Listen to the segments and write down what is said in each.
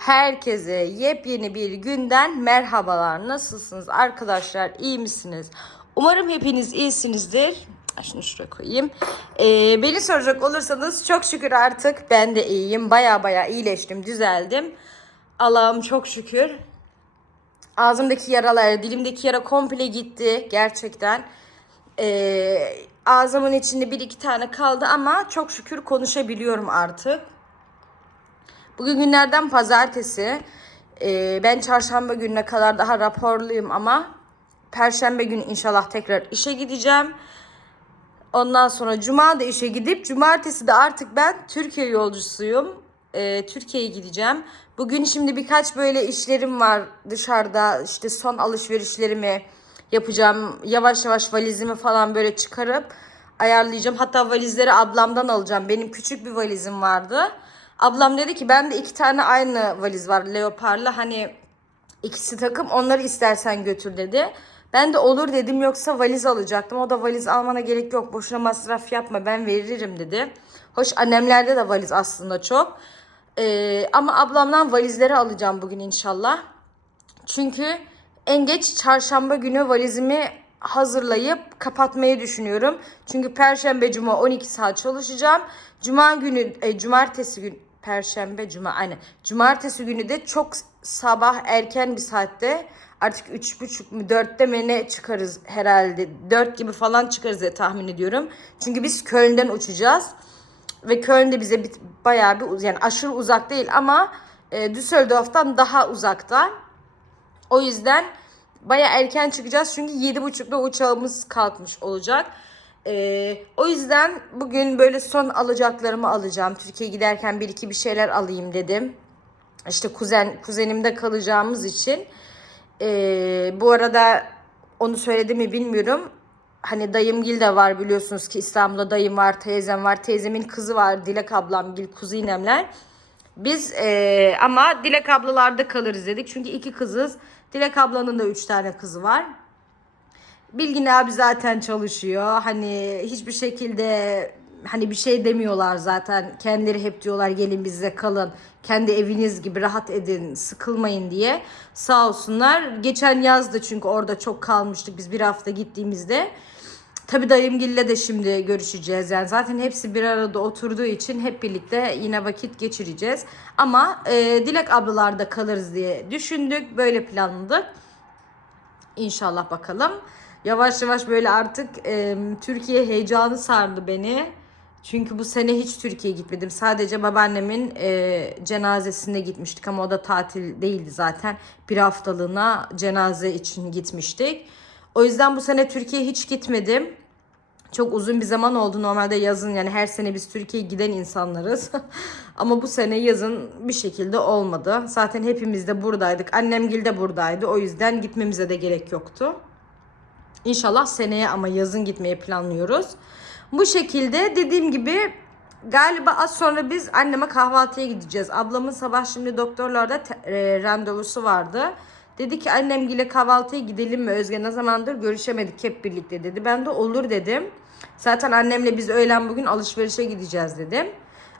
Herkese yepyeni bir günden merhabalar. Nasılsınız arkadaşlar? İyi misiniz? Umarım hepiniz iyisinizdir. Şunu şuraya koyayım. Ee, beni soracak olursanız çok şükür artık ben de iyiyim. Baya baya iyileştim, düzeldim. Allah'ım çok şükür. Ağzımdaki yaralar, dilimdeki yara komple gitti gerçekten. Ee, ağzımın içinde bir iki tane kaldı ama çok şükür konuşabiliyorum artık. Bugün günlerden pazartesi. Ee, ben çarşamba gününe kadar daha raporluyum ama perşembe günü inşallah tekrar işe gideceğim. Ondan sonra cuma da işe gidip cumartesi de artık ben Türkiye yolcusuyum. Ee, Türkiye'ye gideceğim. Bugün şimdi birkaç böyle işlerim var dışarıda. İşte son alışverişlerimi yapacağım. Yavaş yavaş valizimi falan böyle çıkarıp ayarlayacağım. Hatta valizleri ablamdan alacağım. Benim küçük bir valizim vardı. Ablam dedi ki bende iki tane aynı valiz var leoparla. Hani ikisi takım onları istersen götür dedi. Ben de olur dedim yoksa valiz alacaktım. O da valiz almana gerek yok boşuna masraf yapma ben veririm dedi. Hoş annemlerde de valiz aslında çok. Ee, ama ablamdan valizleri alacağım bugün inşallah. Çünkü en geç çarşamba günü valizimi hazırlayıp kapatmayı düşünüyorum. Çünkü perşembe cuma 12 saat çalışacağım. Cuma günü e, cumartesi gün perşembe cuma aynen. Cumartesi günü de çok sabah erken bir saatte artık üç buçuk mu dörtte mi ne çıkarız herhalde. Dört gibi falan çıkarız diye tahmin ediyorum. Çünkü biz Köln'den uçacağız. Ve Köln de bize bir, bayağı bir yani aşırı uzak değil ama e, Düsseldorf'tan daha uzakta. O yüzden baya erken çıkacağız çünkü yedi buçukta uçağımız kalkmış olacak. Ee, o yüzden bugün böyle son alacaklarımı alacağım. Türkiye'ye giderken bir iki bir şeyler alayım dedim. İşte kuzen kuzenimde kalacağımız için. Ee, bu arada onu söyledi mi bilmiyorum. Hani dayımgil de var biliyorsunuz ki İstanbul'da dayım var, teyzem var. Teyzemin kızı var, Dilek ablamgil, kuzinemler. Biz eee, ama Dilek ablalarda kalırız dedik. Çünkü iki kızız. Dilek ablanın da üç tane kızı var. Bilgin abi zaten çalışıyor. Hani hiçbir şekilde hani bir şey demiyorlar zaten. Kendileri hep diyorlar gelin bizde kalın. Kendi eviniz gibi rahat edin, sıkılmayın diye. Sağ olsunlar. Geçen yazdı çünkü orada çok kalmıştık biz bir hafta gittiğimizde. Tabii dayımgille de şimdi görüşeceğiz. Yani zaten hepsi bir arada oturduğu için hep birlikte yine vakit geçireceğiz. Ama e, Dilek ablalarda kalırız diye düşündük. Böyle planladık. İnşallah bakalım. Yavaş yavaş böyle artık e, Türkiye heyecanı sardı beni. Çünkü bu sene hiç Türkiye'ye gitmedim. Sadece babaannemin e, cenazesine gitmiştik ama o da tatil değildi zaten. Bir haftalığına cenaze için gitmiştik. O yüzden bu sene Türkiye'ye hiç gitmedim. Çok uzun bir zaman oldu. Normalde yazın yani her sene biz Türkiye'ye giden insanlarız. Ama bu sene yazın bir şekilde olmadı. Zaten hepimiz de buradaydık. Annemgil de buradaydı. O yüzden gitmemize de gerek yoktu. İnşallah seneye ama yazın gitmeyi planlıyoruz. Bu şekilde dediğim gibi galiba az sonra biz anneme kahvaltıya gideceğiz. Ablamın sabah şimdi doktorlarda e, randevusu vardı. Dedi ki annemgile kahvaltıya gidelim mi Özge ne zamandır görüşemedik hep birlikte dedi. Ben de olur dedim. Zaten annemle biz öğlen bugün alışverişe gideceğiz dedim.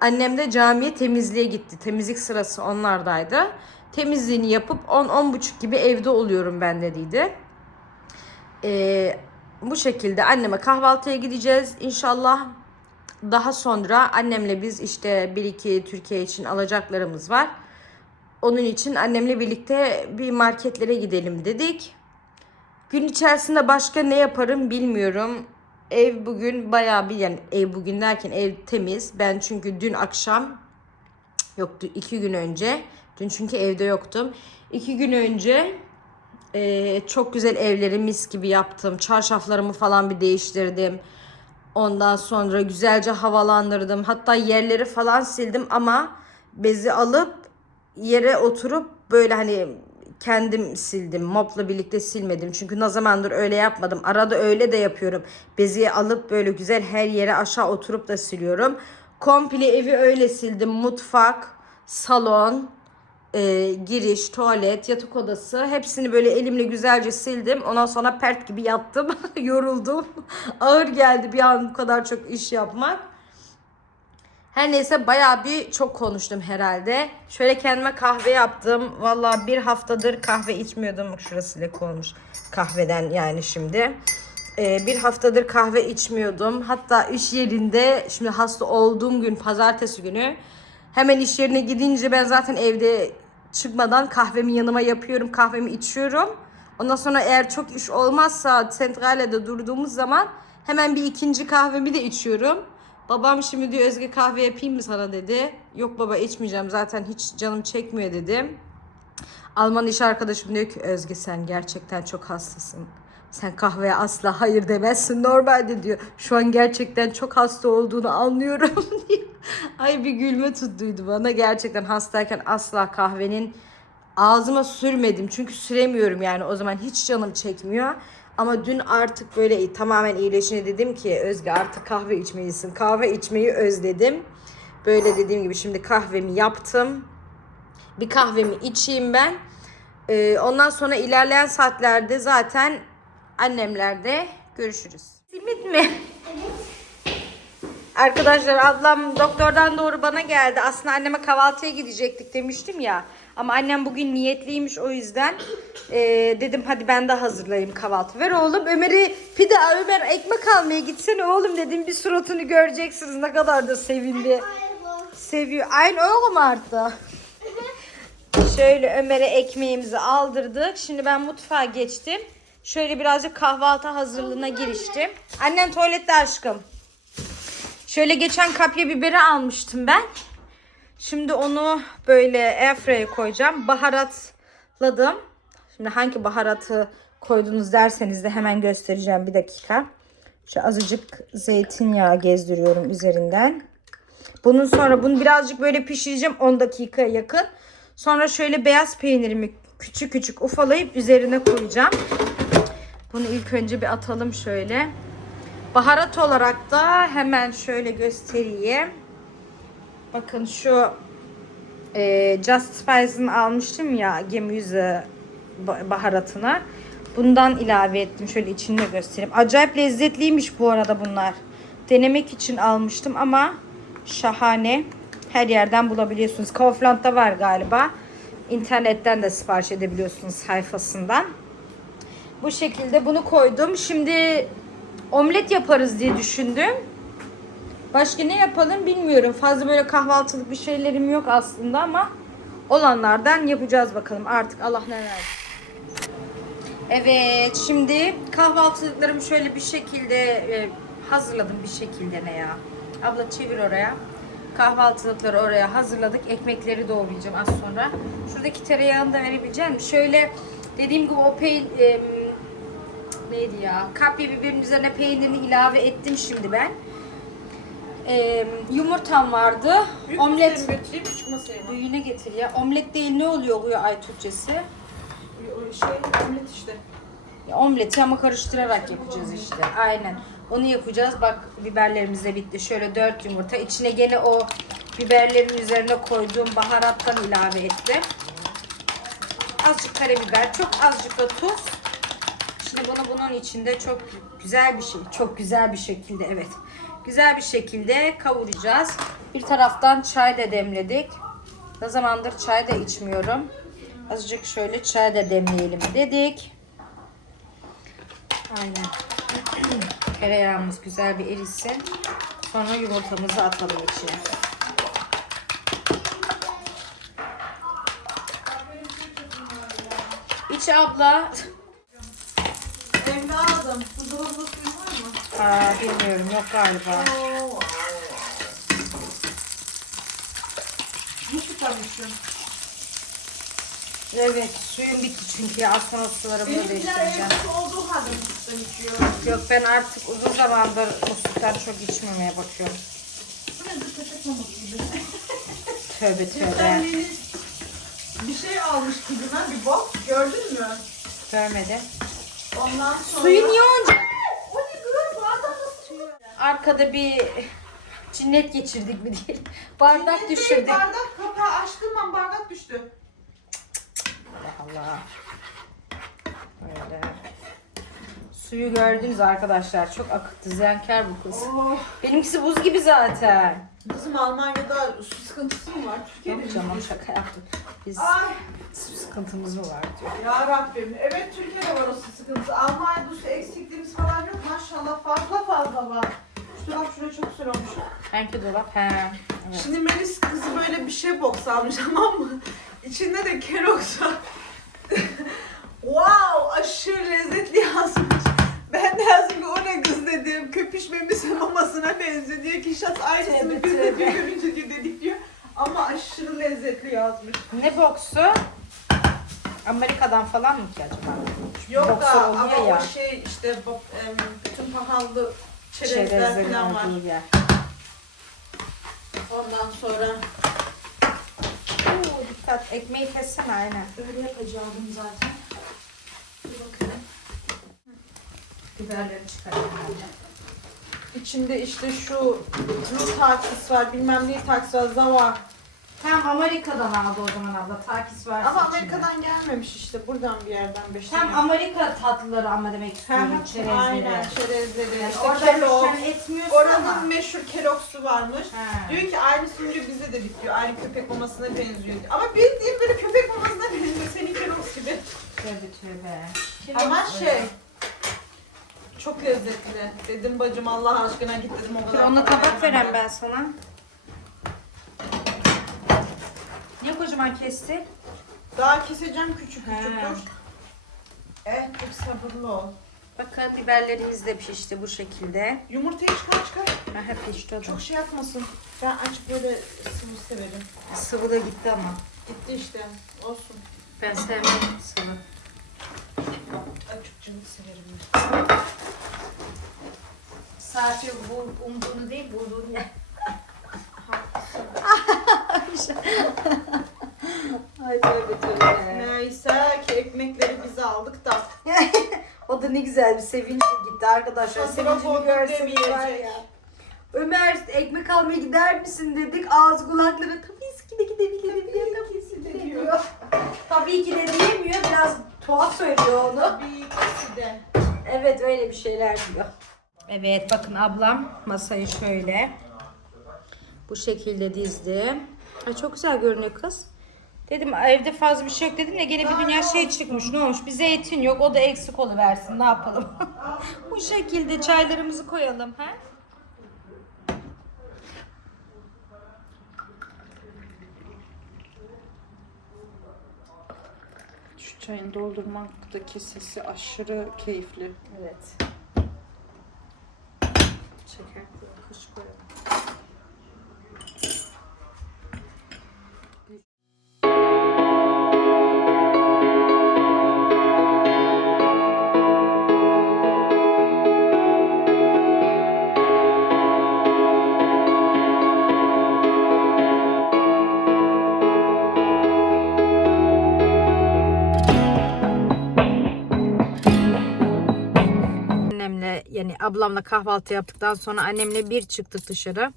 Annem de camiye temizliğe gitti. Temizlik sırası onlardaydı. Temizliğini yapıp 10-10.30 gibi evde oluyorum ben dediydi. Ee, bu şekilde anneme kahvaltıya gideceğiz inşallah. Daha sonra annemle biz işte bir iki Türkiye için alacaklarımız var. Onun için annemle birlikte bir marketlere gidelim dedik. Gün içerisinde başka ne yaparım bilmiyorum. Ev bugün bayağı bir yani ev bugün derken ev temiz. Ben çünkü dün akşam yoktu iki gün önce. Dün çünkü evde yoktum. İki gün önce ee, çok güzel evleri mis gibi yaptım. Çarşaflarımı falan bir değiştirdim. Ondan sonra güzelce havalandırdım. Hatta yerleri falan sildim ama bezi alıp yere oturup böyle hani kendim sildim. Mopla birlikte silmedim. Çünkü ne zamandır öyle yapmadım. Arada öyle de yapıyorum. Bezi alıp böyle güzel her yere aşağı oturup da siliyorum. Komple evi öyle sildim. Mutfak, salon, e, giriş, tuvalet, yatak odası hepsini böyle elimle güzelce sildim. Ondan sonra pert gibi yattım. Yoruldum. Ağır geldi bir an bu kadar çok iş yapmak. Her neyse bayağı bir çok konuştum herhalde. Şöyle kendime kahve yaptım. Vallahi bir haftadır kahve içmiyordum. Şurası leke olmuş kahveden yani şimdi. Ee, bir haftadır kahve içmiyordum. Hatta iş yerinde şimdi hasta olduğum gün pazartesi günü hemen iş yerine gidince ben zaten evde çıkmadan kahvemi yanıma yapıyorum. Kahvemi içiyorum. Ondan sonra eğer çok iş olmazsa sentralede durduğumuz zaman hemen bir ikinci kahvemi de içiyorum. Babam şimdi diyor Özge kahve yapayım mı sana dedi. Yok baba içmeyeceğim zaten hiç canım çekmiyor dedim. Alman iş arkadaşım diyor ki Özge sen gerçekten çok hastasın. Sen kahveye asla hayır demezsin normalde diyor. Şu an gerçekten çok hasta olduğunu anlıyorum diyor. Ay bir gülme tuttuydu bana. Gerçekten hastayken asla kahvenin ağzıma sürmedim. Çünkü süremiyorum yani o zaman hiç canım çekmiyor. Ama dün artık böyle tamamen iyileşince dedim ki Özge artık kahve içmelisin. Kahve içmeyi özledim. Böyle dediğim gibi şimdi kahvemi yaptım. Bir kahvemi içeyim ben. Ee, ondan sonra ilerleyen saatlerde zaten annemlerde görüşürüz. Simit mi? Arkadaşlar ablam doktordan doğru bana geldi. Aslında anneme kahvaltıya gidecektik demiştim ya. Ama annem bugün niyetliymiş o yüzden e, dedim hadi ben de hazırlayayım kahvaltı. Ver oğlum Ömer'i pide Ömer ekmek almaya gitsene oğlum dedim bir suratını göreceksiniz ne kadar da sevindi. Seviyor. Aynı oğlum artık. Şöyle Ömer'e ekmeğimizi aldırdık. Şimdi ben mutfağa geçtim. Şöyle birazcık kahvaltı hazırlığına giriştim. Annen tuvalette aşkım. Şöyle geçen kapya biberi almıştım ben. Şimdi onu böyle airfryer'e koyacağım. Baharatladım. Şimdi hangi baharatı koydunuz derseniz de hemen göstereceğim bir dakika. Şu azıcık zeytinyağı gezdiriyorum üzerinden. Bunun sonra bunu birazcık böyle pişireceğim 10 dakikaya yakın. Sonra şöyle beyaz peynirimi küçük küçük ufalayıp üzerine koyacağım. Bunu ilk önce bir atalım şöyle. Baharat olarak da hemen şöyle göstereyim. Bakın şu e, Just Spice'ın almıştım ya gemi yüzü ba- baharatını. Bundan ilave ettim. Şöyle içini de göstereyim. Acayip lezzetliymiş bu arada bunlar. Denemek için almıştım ama şahane. Her yerden bulabiliyorsunuz. Kaufland'da var galiba. İnternetten de sipariş edebiliyorsunuz sayfasından. Bu şekilde bunu koydum. Şimdi omlet yaparız diye düşündüm. Başka ne yapalım bilmiyorum. Fazla böyle kahvaltılık bir şeylerim yok aslında ama olanlardan yapacağız bakalım. Artık Allah ne versin. Evet şimdi kahvaltılıklarımı şöyle bir şekilde e, hazırladım bir şekilde ne ya. Abla çevir oraya. Kahvaltılıkları oraya hazırladık. Ekmekleri doğrayacağım az sonra. Şuradaki tereyağını da verebileceğim. Şöyle dediğim gibi o peyn e, neydi ya? Kapya biberin üzerine peynirini ilave ettim şimdi ben. E, yumurtam vardı. Omlet. götüreyim küçük masaya mı? Büyüğüne getir ya. Omlet değil ne oluyor oluyor ay Türkçesi? O Şey omlet işte. Ya omleti ama karıştırarak yapacağız işte. Aynen. Onu yapacağız. Bak biberlerimiz de bitti. Şöyle 4 yumurta. İçine gene o biberlerin üzerine koyduğum baharattan ilave ettim. Azıcık karabiber, çok azıcık da tuz. Bunu bunun içinde çok güzel bir şey, çok güzel bir şekilde evet. Güzel bir şekilde kavuracağız. Bir taraftan çay da demledik. Ne zamandır çay da içmiyorum. Azıcık şöyle çay da demleyelim dedik. Aynen. Tereyağımız güzel bir erisin. Sonra yumurtamızı atalım içine. İç abla. Buzdolabında suyun var mı? Aa, bilmiyorum yok galiba. Oo. Ne çıkarmışsın? Evet suyum bitti çünkü az sonra sularımı Benimkiler değiştireceğim. evde olduğu halde sütten içiyor. Yok ben artık uzun zamandır sütten çok içmemeye bakıyorum. Bu ne bir köpek maması gibi. Tövbe tövbe. Bir şey almış kızına bir bok gördün mü? Görmedi. Ondan sonra... Suyu niye onca? Arkada bir cinnet geçirdik mi diyelim. Bardak Şimdi düşürdük. Bardak kapağı açtığım an bardak düştü. Allah Allah. Böyle. Suyu gördünüz arkadaşlar. Çok akıttı. Ziyankar bu kız. Oh. Benimkisi buz gibi zaten. Kızım Almanya'da su sıkıntısı mı var? Türkiye'de mi? Canım şaka yaptım. Biz Ay sıkıntımız mı var diyor. ya Rabbim. Evet Türkiye'de var o su sıkıntısı. Almanya'da su eksikliğimiz falan yok. Maşallah fazla fazla var. Şu dolap şuraya çok güzel olmuş. Hangi dolap? He. Evet. Şimdi Melis kızı böyle bir şey box almış tamam mı? İçinde de Kellogg's var. wow aşırı lezzetli yazmış. Ben de yazdım dedim. Köpüş memesi mamasına benziyor diyor ki şat aynısını biz de diyor görünce diyor dedik diyor. Ama aşırı lezzetli yazmış. Ne boksu? Amerika'dan falan mı ki acaba? Yok Boxer da oluyor ama ya. o şey işte em, bütün pahalı çerezler Çerezlerin falan var. olduğu yer. Ondan sonra Oo, dikkat. Ekmeği kessene aynen. öyle yapacaktım zaten. Dur bakalım. Biberleri çıkarayım bence. İçinde işte şu Blue takis var, bilmem ne takis var, Zava. Tam Amerika'dan aldı o zaman abla. Takis var. Ama Amerika'dan gelmemiş işte, buradan bir yerden beşte. Tam Amerika tatlıları ama demek istiyorum. Çerezleri. Aynen, çerezleri. Yani işte orada Kellogg. sen etmiyorsun Oranın ama. meşhur Kellogg'su varmış. Ha. Diyor ki aynısı diyor bize de bitiyor. Aynı köpek mamasına benziyor diyor. Ama bildiğin böyle köpek mamasına benziyor. Senin Kellogg's gibi. Tövbe tövbe. Ama şey çok lezzetli. Dedim bacım Allah aşkına git dedim o Dur kadar. ona tabak veren ben sana. Niye kocaman kesti? Daha keseceğim küçük küçük dur. Eh çok sabırlı ol. Bakın biberlerimiz de pişti bu şekilde. Yumurtayı çıkar çıkar. Aha pişti o da. Çok şey yapmasın. Ben açık böyle sıvı severim. Sıvı da gitti ama. Gitti işte. Olsun. Ben sevmem sıvı. Açık cıvık severim. Sadece bu umduğunu değil bulduğunu ye. Ay tövbe tövbe. Neyse ki ekmekleri biz aldık da. o da ne güzel bir sevinçle gitti arkadaşlar. Sevincini görseniz var ya. Ömer ekmek almaya gider misin dedik. Ağzı kulakları tabii ki de gidebilirim diye tabii ki de diyor. Tabii ki de diyemiyor. Biraz tuhaf söylüyor onu. Bir ikisi de. Evet öyle bir şeyler diyor. Evet bakın ablam masayı şöyle bu şekilde dizdi. Ay çok güzel görünüyor kız. Dedim evde fazla bir şey yok dedim ya gene bir dünya şey çıkmış ne olmuş bir zeytin yok o da eksik oluversin ne yapalım. bu şekilde çaylarımızı koyalım ha. Şu çayın doldurmaktaki sesi aşırı keyifli. Evet. Şeker kış koyalım. Annemle yani ablamla kahvaltı yaptıktan sonra annemle bir çıktık dışarı.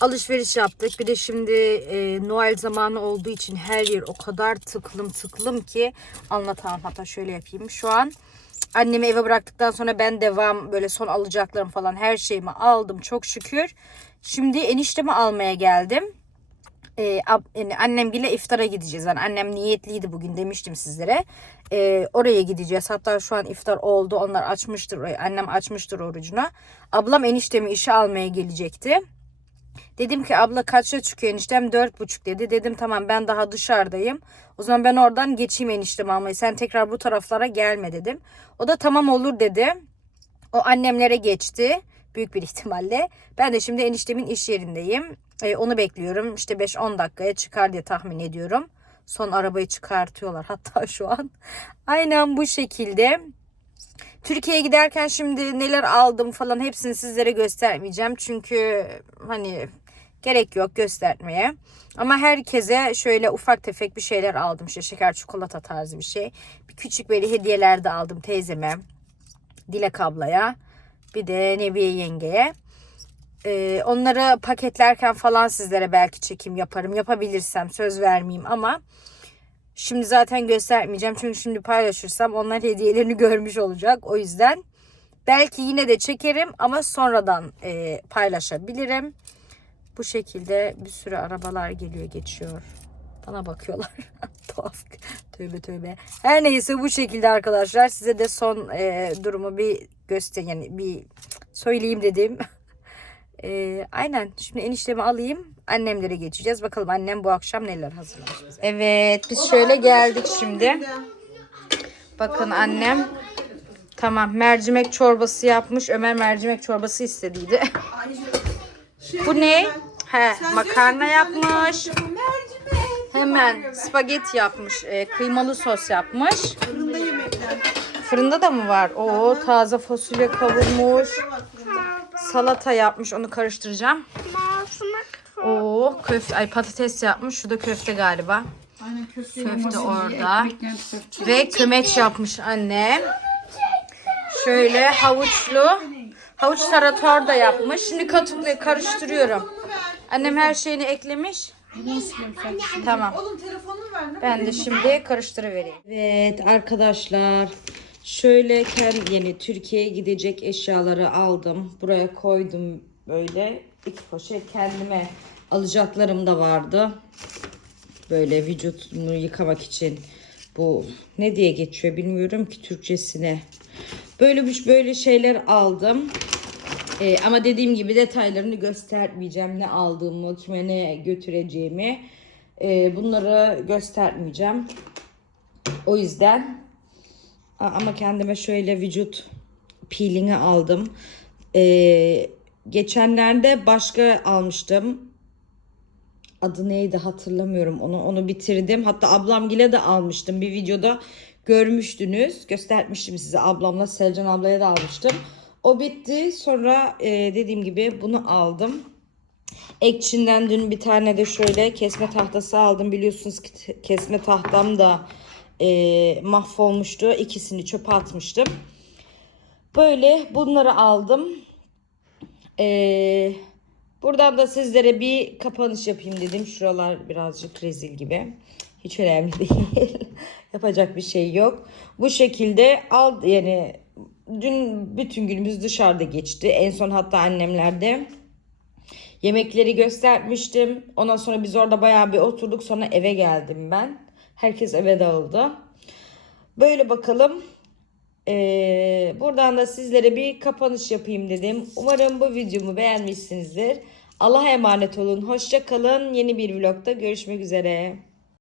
Alışveriş yaptık. Bir de şimdi e, Noel zamanı olduğu için her yer o kadar tıklım tıklım ki anlatamam. Hatta şöyle yapayım. Şu an annemi eve bıraktıktan sonra ben devam böyle son alacaklarım falan her şeyimi aldım çok şükür. Şimdi eniştemi almaya geldim. Ee, ab- yani annemgile iftara gideceğiz. Yani annem niyetliydi bugün demiştim sizlere. Ee, oraya gideceğiz. Hatta şu an iftar oldu. Onlar açmıştır. Annem açmıştır orucuna. Ablam eniştemi işe almaya gelecekti. Dedim ki abla kaçta çıkıyor eniştem? Dört buçuk dedi. Dedim tamam ben daha dışarıdayım. O zaman ben oradan geçeyim eniştemi almayı. Sen tekrar bu taraflara gelme dedim. O da tamam olur dedi. O annemlere geçti. Büyük bir ihtimalle. Ben de şimdi eniştemin iş yerindeyim. Ee, onu bekliyorum. İşte 5-10 dakikaya çıkar diye tahmin ediyorum. Son arabayı çıkartıyorlar hatta şu an. Aynen bu şekilde. Türkiye'ye giderken şimdi neler aldım falan hepsini sizlere göstermeyeceğim. Çünkü hani gerek yok göstermeye. Ama herkese şöyle ufak tefek bir şeyler aldım. İşte şeker çikolata tarzı bir şey. Bir küçük böyle hediyeler de aldım teyzeme. Dilek ablaya. Bir de Nebiye yengeye. Ee, onları paketlerken falan sizlere belki çekim yaparım. Yapabilirsem söz vermeyeyim ama şimdi zaten göstermeyeceğim. Çünkü şimdi paylaşırsam onlar hediyelerini görmüş olacak. O yüzden belki yine de çekerim ama sonradan e, paylaşabilirim. Bu şekilde bir sürü arabalar geliyor geçiyor. Bana bakıyorlar. Tuhaf. Tövbe tövbe. Her neyse bu şekilde arkadaşlar. Size de son e, durumu bir göster yani bir söyleyeyim dedim. E, aynen. Şimdi eniştemi alayım. Annemlere geçeceğiz. Bakalım annem bu akşam neler hazırlamış. bize. Evet biz şöyle geldik şimdi. Bakın annem tamam mercimek çorbası yapmış. Ömer mercimek çorbası istediydi. Şey, Bu ne? He makarna yapmış. Hemen spagetti yapmış. e, kıymalı sos yapmış. Fırında yemekler. Fırında da mı var? Oo taze fasulye kavurmuş. Salata yapmış. Onu karıştıracağım. Oo köfte ay patates yapmış. Şu da köfte galiba. Aynen köfte Köfte orada. Ve kömeç yapmış annem. Şöyle havuçlu. Havuç tarator da yapmış. Şimdi katıkla karıştırıyorum. Annem her şeyini eklemiş. Tamam. Oğlum telefonunu ver. Ben de şimdi karıştırıvereyim. Evet arkadaşlar. Şöyle kendi yeni Türkiye'ye gidecek eşyaları aldım. Buraya koydum böyle. iki poşet kendime alacaklarım da vardı. Böyle vücutumu yıkamak için bu ne diye geçiyor bilmiyorum ki Türkçesine. Böyle bir böyle şeyler aldım. Ee, ama dediğim gibi detaylarını göstermeyeceğim. Ne aldığımı, kime ne götüreceğimi. Ee, bunları göstermeyeceğim. O yüzden ama kendime şöyle vücut peelingi aldım. Ee, geçenlerde başka almıştım. Adı neydi hatırlamıyorum onu. Onu bitirdim. Hatta ablamgile de almıştım. Bir videoda görmüştünüz. Göstermiştim size ablamla Selcan ablaya da almıştım. O bitti. Sonra e, dediğim gibi bunu aldım. Ekçinden dün bir tane de şöyle kesme tahtası aldım. Biliyorsunuz ki kesme tahtam da e, mahvolmuştu. İkisini çöpe atmıştım. Böyle bunları aldım. E, buradan da sizlere bir kapanış yapayım dedim. Şuralar birazcık rezil gibi. Hiç önemli değil. Yapacak bir şey yok. Bu şekilde al yani dün bütün günümüz dışarıda geçti. En son hatta annemlerde Yemekleri göstermiştim. Ondan sonra biz orada bayağı bir oturduk. Sonra eve geldim ben. Herkes eve dağıldı. Böyle bakalım. Ee, buradan da sizlere bir kapanış yapayım dedim. Umarım bu videomu beğenmişsinizdir. Allah'a emanet olun. Hoşça kalın. Yeni bir vlogda görüşmek üzere.